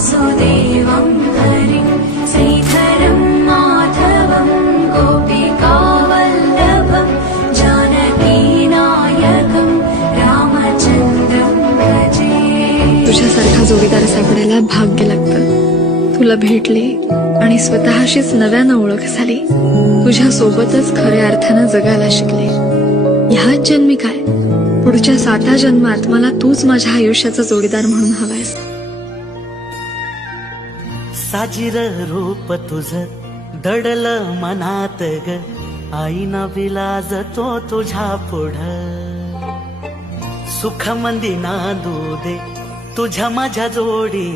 वासुदेवं हरिं श्रीधरं माधवं गोपिकावल्लभं जानकीनायकं रामचन्द्रं भजे। तुझ्यासारखा जोडीदार सापडायला भाग्य लागतं. तुला भेटले आणि स्वतःशीच नव्यानं ओळख झाली. तुझ्या सोबतच खऱ्या अर्थानं जगायला शिकले. ह्याच जन्मी काय, पुढच्या 7 जन्मात मला तूच माझ्या आयुष्याचा जोडीदार म्हणून हवायस. साजिर रूप तुझ दडल मनात ग, आईना विलाज तो तुझ्या पुढ. सुख मंदी नांदू दे तुझ्या माझ्या जोडी